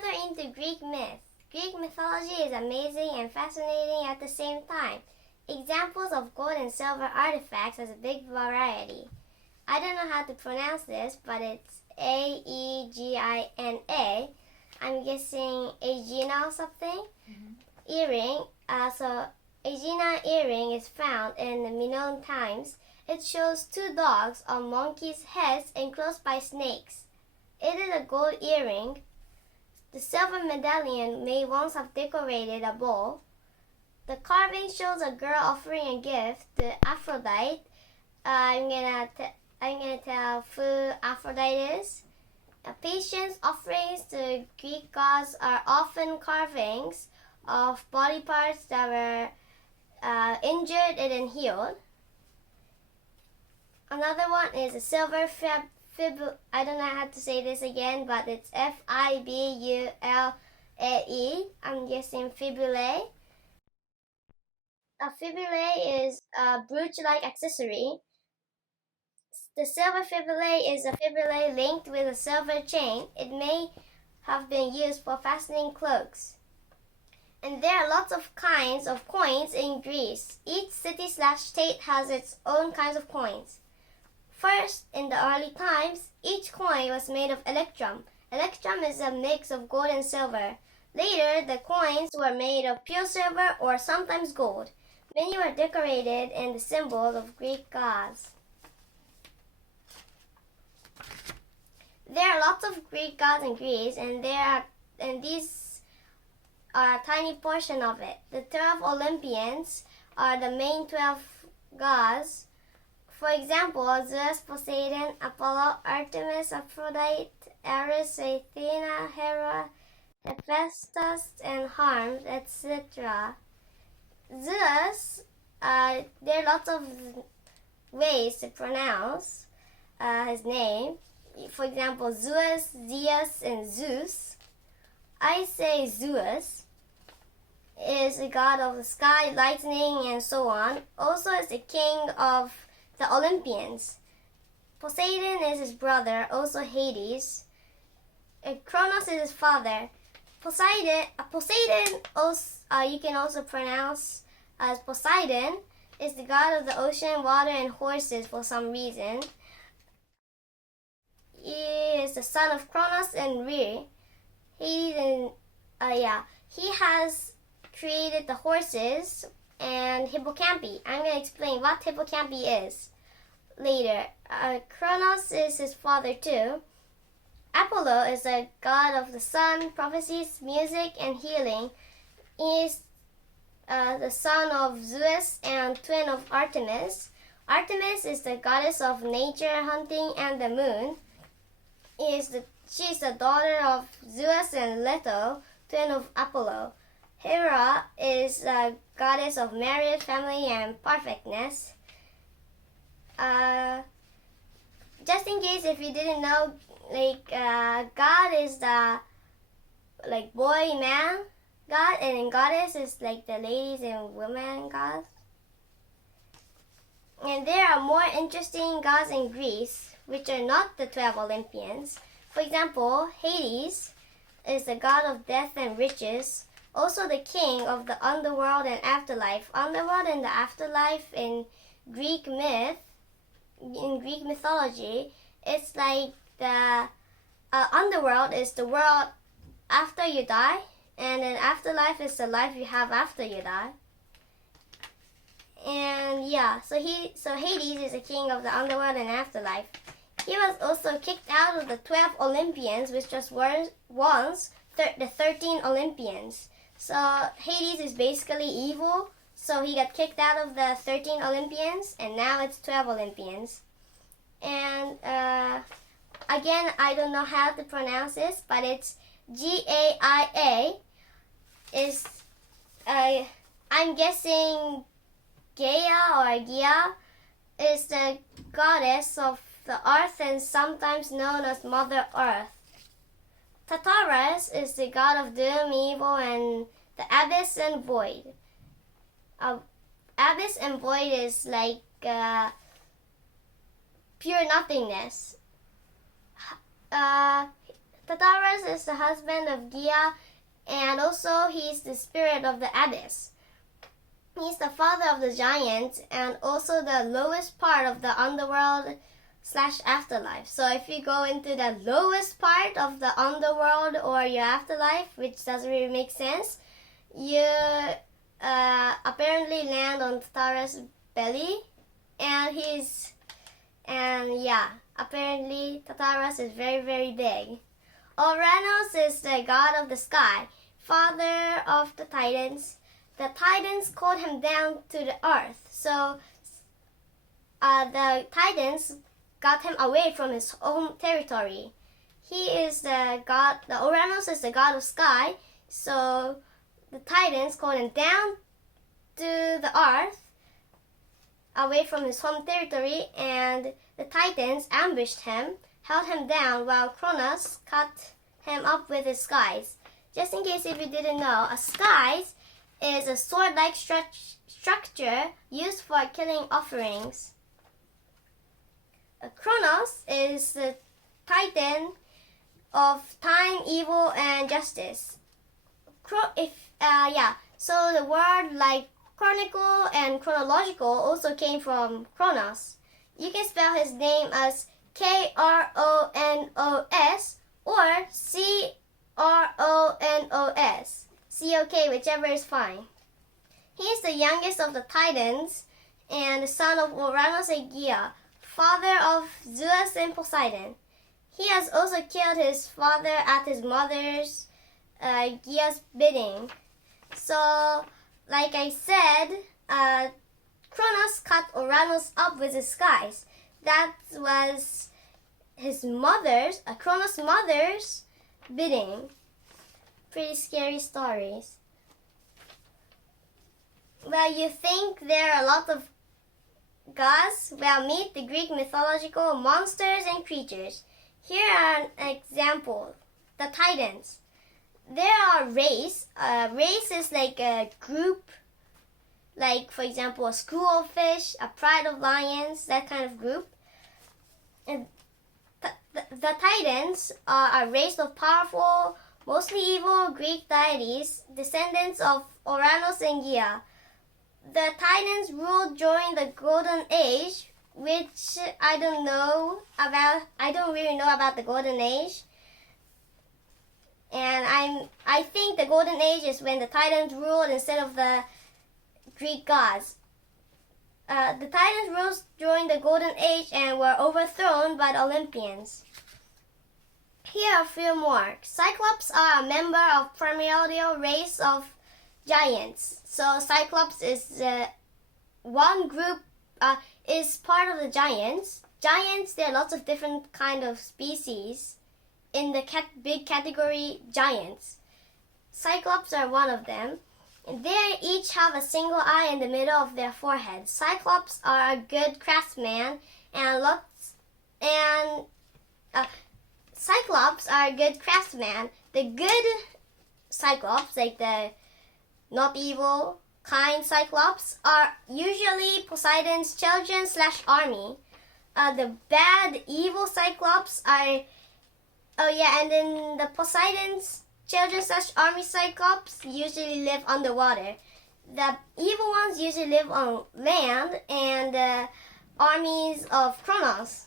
further into Greek myth. Greek mythology is amazing and fascinating at the same time. Examples of gold and silver artifacts has a big variety. I don't know how to pronounce this, but it's Aegina. I'm guessing Aegina or something. Earring. So Aegina earring is found in the Minoan times. It shows two dogs on monkeys' heads enclosed by snakes. It is a gold earring. The silver medallion may once have decorated a bowl. The carving shows a girl offering a gift to Aphrodite. I'm gonna tell who Aphrodite is. Patience offerings to Greek gods are often carvings of body parts that were injured and then healed. Another one is a silver I don't know how to say this again, but it's Fibule. I'm guessing fibulae. A fibulae is a brooch-like accessory. The silver fibulae is a fibulae linked with a silver chain. It may have been used for fastening cloaks. And there are lots of kinds of coins in Greece. Each city/state has its own kinds of coins. First, in the early times, each coin was made of electrum. Electrum is a mix of gold and silver. Later, the coins were made of pure silver or sometimes gold. Many were decorated in the symbols of Greek gods. There are lots of Greek gods in Greece, and these are a tiny portion of it. The 12 Olympians are the main 12 gods. For example, Zeus, Poseidon, Apollo, Artemis, Aphrodite, Ares, Athena, Hera, Hephaestus, and Hermes, etc. Zeus, there are lots of ways to pronounce his name. For example, Zeus, and Zeus. I say Zeus is the god of the sky, lightning, and so on. Also is the king of the Olympians. Poseidon is his brother, also Hades. Kronos is his father. Poseidon also, you can also pronounce as Poseidon, is the god of the ocean, water, and horses for some reason. He is the son of Kronos and Rhea. He has created the horses and hippocampi. I'm going to explain what hippocampi is later. Kronos is his father too. Apollo is a god of the sun, prophecies, music, and healing. He is the son of Zeus and twin of Artemis. Artemis is the goddess of nature, hunting, and the moon. She is the daughter of Zeus and Leto, twin of Apollo. Hera is the goddess of marriage, family, and perfectness. Just in case if you didn't know, God is the boy, man God, and then goddess is the ladies and women gods. And there are more interesting gods in Greece, which are not the 12 Olympians. For example, Hades is the god of death and riches, also the king of the underworld and afterlife. Underworld and the afterlife in Greek mythology, it's like the underworld is the world after you die, and then afterlife is the life you have after you die. And so Hades is the king of the underworld and afterlife. He was also kicked out of the 12 Olympians, which was once the 13 Olympians. So Hades is basically evil, so he got kicked out of the 13 Olympians, and now it's 12 Olympians. And again, I don't know how to pronounce this, but it's Gaia. I'm guessing Gaia or Gaia is the goddess of the earth and sometimes known as Mother Earth. Tartarus is the god of doom, evil, and the abyss and void. Abyss and void is pure nothingness. Tartarus is the husband of Gaia, and also he's the spirit of the abyss. He's the father of the giants and also the lowest part of the underworld / afterlife. So if you go into the lowest part of the underworld or your afterlife, which doesn't really make sense, you apparently land on Tartarus' belly, and apparently Tartarus is very, very big. Uranus is the god of the sky, father of the Titans. The Titans called him down to the earth, so the Titans got him away from his home territory. Uranus is the god of sky, so the Titans called him down to the earth, away from his home territory, and the Titans ambushed him, held him down, while Cronus cut him up with his scythe. Just in case if you didn't know, a scythe is a sword-like structure used for killing offerings. Cronus is the titan of time, evil, and justice. So the word like chronicle and chronological also came from Kronos. You can spell his name as Kronos or Cronos. COK, whichever is fine. He is the youngest of the Titans and the son of Uranus and Gaia, father of Zeus and Poseidon. He has also killed his father at his mother's Gaia's bidding. So, like I said, Kronos cut Uranus up with his scythe. That was his mother's, Kronos' mother's bidding. Pretty scary stories. Well, you think there are a lot of gods? Well, meet the Greek mythological monsters and creatures. Here are an example. The Titans. There are race. Race is like a group, like for example a school of fish, a pride of lions, that kind of group. And the Titans are a race of powerful, mostly evil Greek deities, descendants of Uranus and Gaia. The Titans ruled during the Golden Age, which I don't really know about the Golden Age. And I think the Golden Age is when the Titans ruled instead of the Greek gods. The Titans ruled during the Golden Age and were overthrown by the Olympians. Here are a few more. Cyclops are a member of primordial race of giants. So Cyclops is one group, is part of the giants. Giants, there are lots of different kind of species in the big category giants. Cyclops are one of them. They each have a single eye in the middle of their forehead. Cyclops are a good craftsman Cyclops are a good craftsman. The good Cyclops, like the not evil, kind Cyclops, are usually Poseidon's children / army. The bad, evil Cyclops are... and then the Poseidon's children / army Cyclops usually live underwater. The evil ones usually live on land, and the armies of Kronos.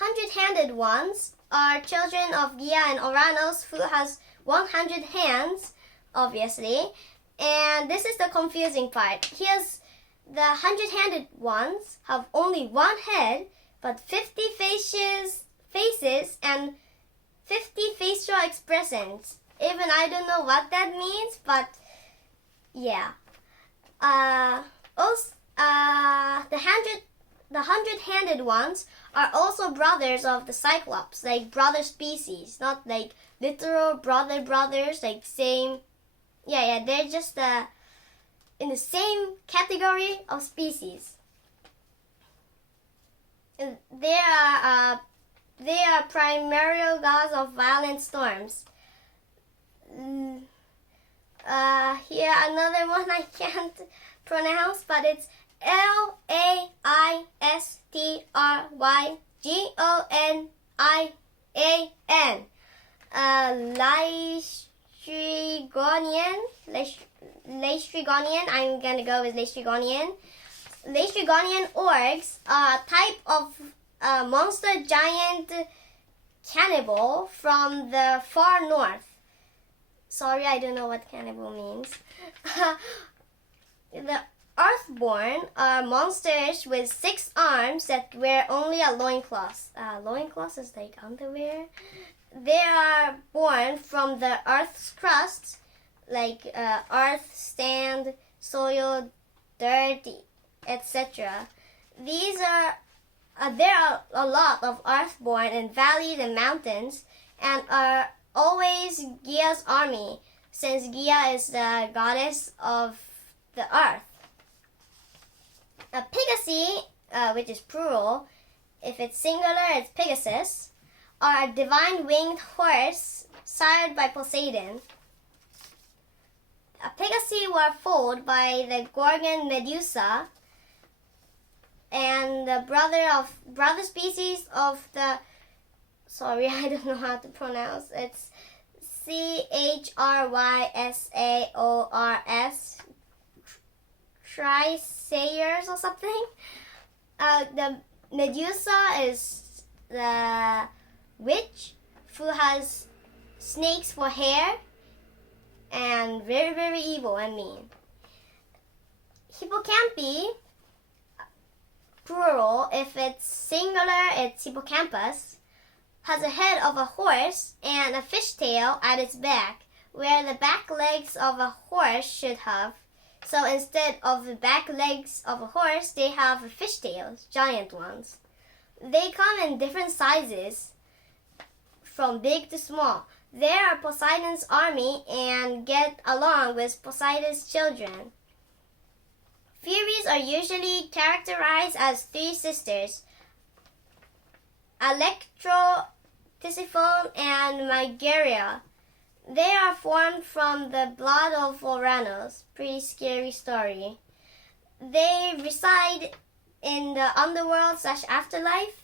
100-handed ones are children of Gaia and Uranus, who has 100 hands, obviously. And this is the confusing part. Here's the 100-handed ones have only one head, but 50 faces and 50 facial expressions. Even I don't know what that means, but yeah. The 100-handed ones are also brothers of the Cyclops, like brother species, not like literal brothers, like same. They're just in the same category of species. They are primordial gods of violent storms. Here another one I can't pronounce, but it's Laistrygonii. Lystrigonian. I'm gonna go with Lystrigonian. Lystrigonian orcs are a type of monster giant cannibal from the far north. Sorry, I don't know what cannibal means. The Earthborn are monsters with 6 arms that wear only a loincloth. Loincloth is like underwear. They are born from the Earth's crust, like earth, sand, soil, dirt, etc. There are a lot of Earthborn in valleys and mountains, and are always Gia's army, since Gia is the goddess of the earth. A Pegasi, which is plural, if it's singular, it's Pegasus, are a divine winged horse sired by Poseidon. A Pegasi were foaled by the Gorgon Medusa, and the brother species of the, sorry, I don't know how to pronounce, it's Chrysaors, Trisayers or something. The Medusa is the witch who has snakes for hair and very, very evil and mean. Hippocampi, plural, if it's singular, it's hippocampus, has a head of a horse and a fishtail at its back, where the back legs of a horse should have. So instead of the back legs of a horse, they have fishtails, giant ones. They come in different sizes, from big to small. They are Poseidon's army and get along with Poseidon's children. Furies are usually characterized as 3 sisters, Electro, Tisiphone, and Megaria. They are formed from the blood of Uranus. Pretty scary story. They reside in the underworld / afterlife,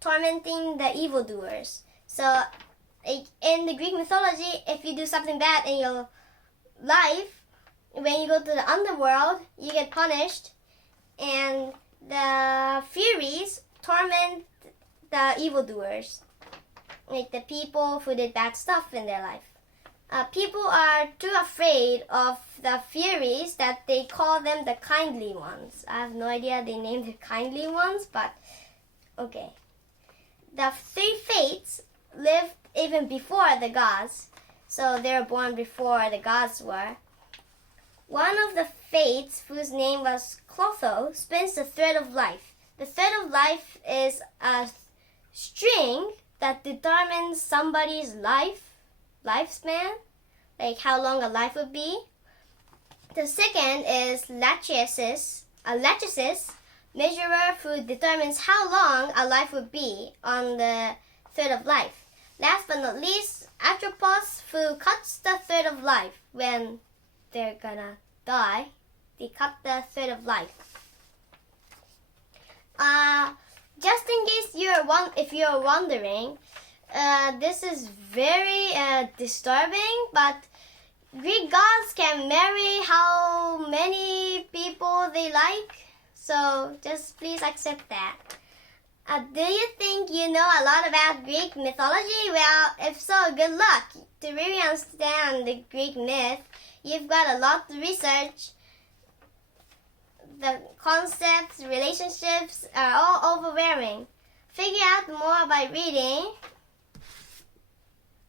tormenting the evildoers. So, in the Greek mythology, if you do something bad in your life, when you go to the underworld, you get punished, and the Furies torment the evildoers, like the people who did bad stuff in their life. People are too afraid of the Furies that they call them the kindly ones. I have no idea they named the kindly ones, but okay. The 3 fates lived even before the gods, so they were born before the gods were. One of the fates, whose name was Clotho, spins the thread of life. The thread of life is a string that determines somebody's lifespan, like how long a life would be. The second is Lachesis, a measurer who determines how long a life would be on the thread of life. Last but not least, Atropos, who cuts the thread of life when they're gonna die. They cut the thread of life. Just in case if you're wondering, this is very disturbing, but Greek gods can marry how many people they like, so just please accept that. Do you think you know a lot about Greek mythology? Well, if so, good luck. To really understand the Greek myth, you've got a lot to research. The concepts, relationships are all overwhelming. Figure out more by reading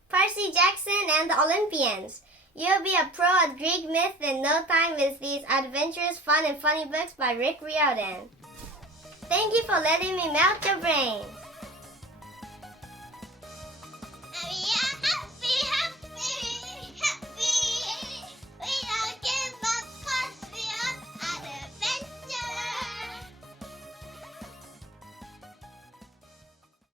Percy Jackson and the Olympians. You'll be a pro at Greek myth in no time with these adventurous, fun, and funny books by Rick Riordan. Thank you for letting me melt your brain.